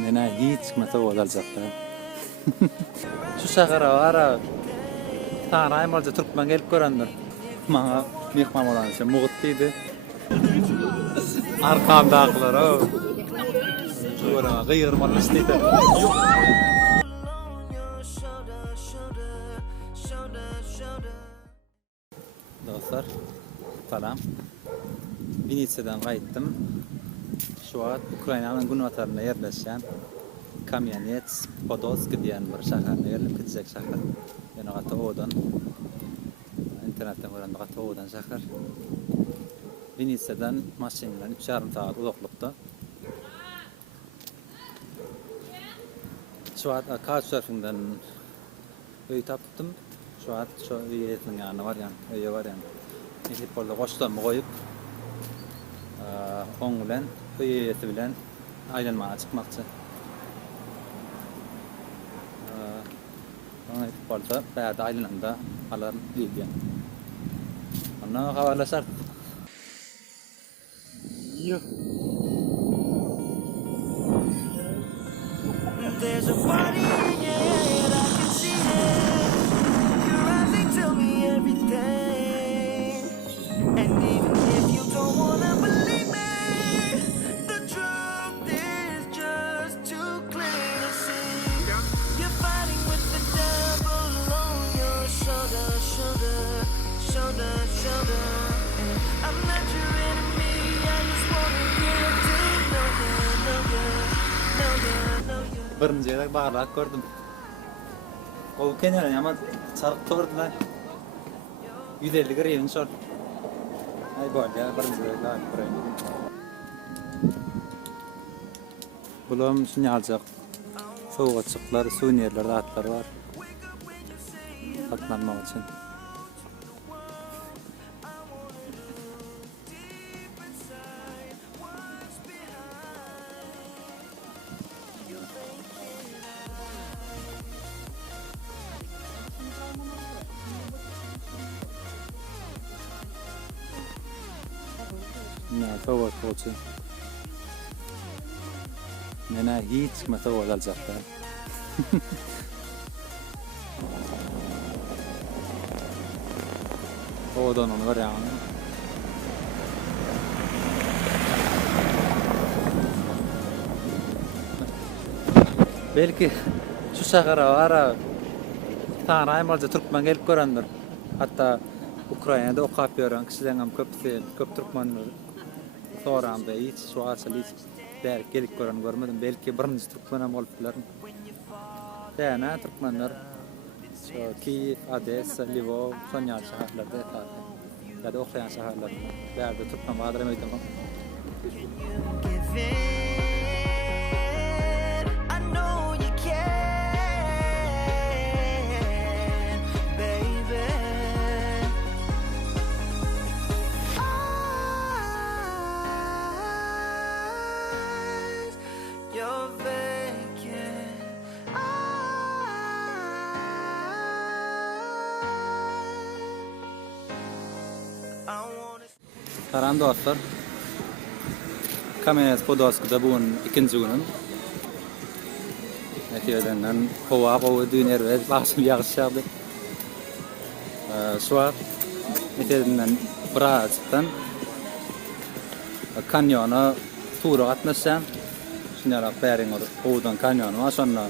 Mene hiç kimse olacaklar. Şu şahara var. Tanrıyım olca Türkmen gelip görendir. Bana mihman olan şey muğutluydu. Arkamdakiler o. Şu bana gıyırmanı isteydi. Dostlar, salam. Vinitsa'dan qaytdım. Şu an Ukrayna'nın günvatarına yerleşen Kamyanets Podolsk diyen bir şaharına yerleşip gidecek şahar. Yani gata odan internetten gören gata odan şahar. Vinitsa'dan maşinle 3,5 saat uzaklıkta. Şu an Couchsurfing'den öyle taptım. Şu an şu üyetin yanı var yani, üye var yani. Gidip orada koştularımı koyup on bilen, üyeti bilen aylanmaya çıkmakçı. Ona gidip orada bayada aylanında alarm değil yani. Ona havalaşar. Yuh. There's a body in your head, I can see it. Your eyes, they tell me everything. And even if you don't wanna believe me, the truth is just too clear to see. You're fighting with the devil on your shoulder, shoulder, shoulder, shoulder. I'm not your enemy, I just wanna get to know you, know you, know you, know you. Birinci yere bağırarak gördüm. O kenara ama çarık tordular. 150 grivin sor. Ay böyle ya birinci yere bağırarak gördüm. Bulam şunu alacak. Soğuk açıklar, suvenirler, rahatlar var. Katlanmak için. Ne soğuk olsun. Mene hiç kimse olacaklar. Odan onu var yani. Belki şu şahara var. Tanrıyım olca Türkmen gelip görendir. Hatta Ukrayna'da okuyup gören kişilerin hem köp Türkmenler. Soğramda hiç şu asıl hiç der gelip gören görmedim. Belki birinci Türkmen hem oluplar. Yani Türkmenler Kiev, Odessa, Lvov, Sonya şehirlerde ya da okuyan şehirlerde. Derdi Türkmen vardır mıydı mı? Salam dostlar. Kamyanets Podolsk'da bugün ikinci günüm. Neticeden hava düğünler ve başım yağış yağdı. Şu an neticeden Brazil'den kanyona turu atmışsam. Şunlara pairing odan kanyonu var. Sonra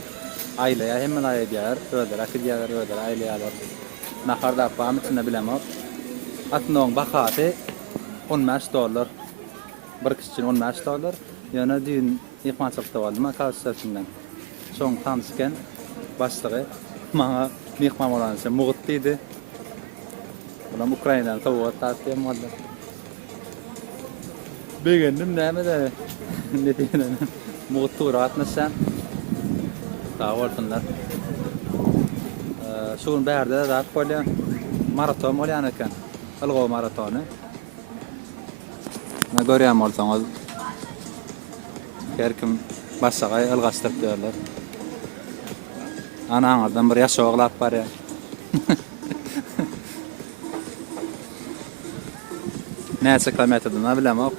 aileye hemen aileye öder, akidiyalar öder, aileyalar. Naharda yapam içinde bilemem. Atnong bakatı $15. Bir kişi için $15. Yani düğün ihmaçlıkta vardım. Couchsurfing'den. Son tanışken başlığı bana mihman olan şey muğutluydu. Bundan Ukrayna'dan tavuğa tatlıya vardı. Beğendim neyme de ne diyelim muğutlu rahatmışsam daha ortanlar. Şu gün berde de daha böyle maraton oluyor eken. Algo maratonu. Ne görüyorum olsanız her kim başsağay ılğastırıp diyorlar. Ana anardan bir yaş oğlap var ya. Ne açıklamayatırdın ne bilemem.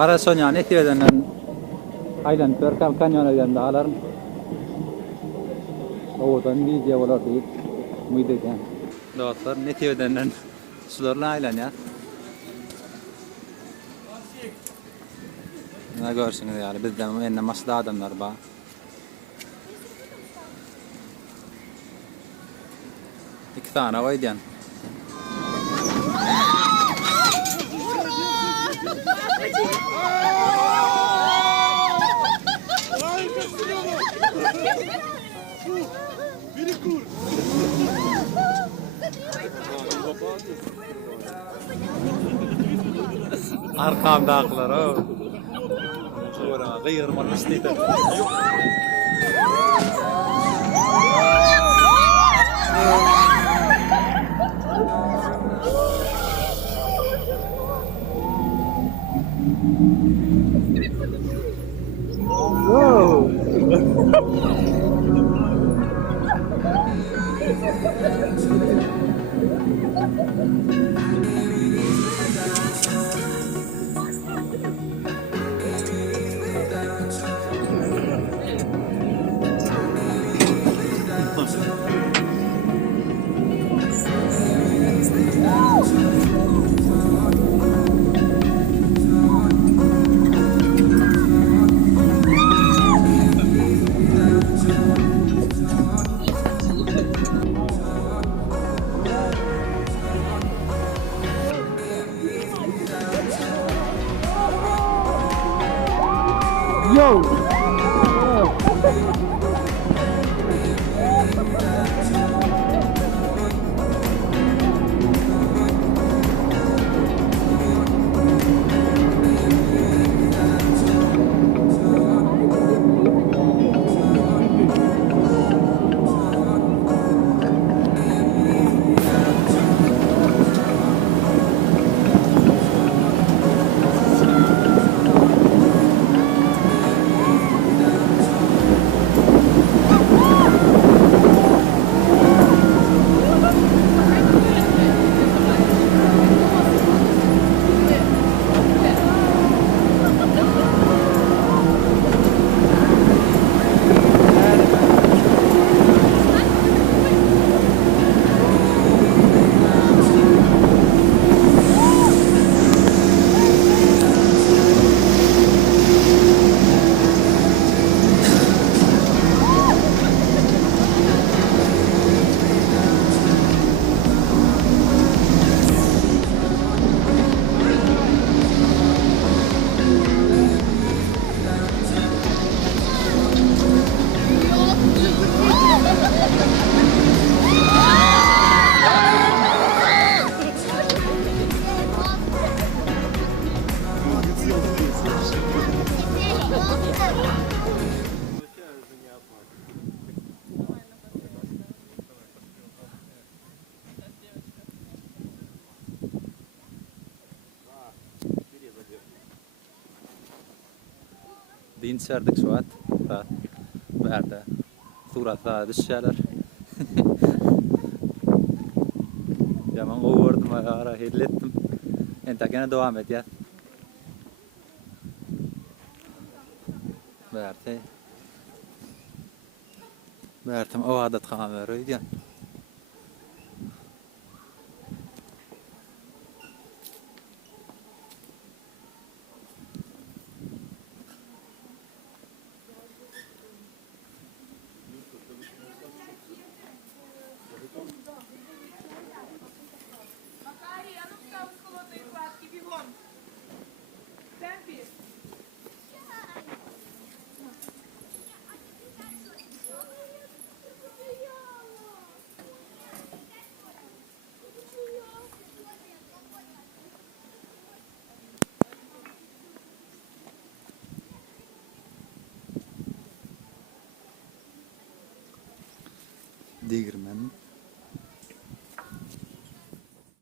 Karason yani Etiye'den aylanıp Berkam Kanyon'a giden dağların oğudan video olar deyip ümit ediyorum. Dostlar Etiye'den sularla aylan ya. Ne görsünüz yani bizden enne masada adamlar var. İki tane vaydiyan. Arkamda aklar o. Oraya gıyırmak istedi. Yo! Din serdik suat. Berda. Suratlar düşerler. Yaman kovurdum ara hillettim. Entakene devam et ya. Bertem o adet kameraydı ya. Макарій, а ну встав з холодної кладки, бігом. В темпі. Digirmen.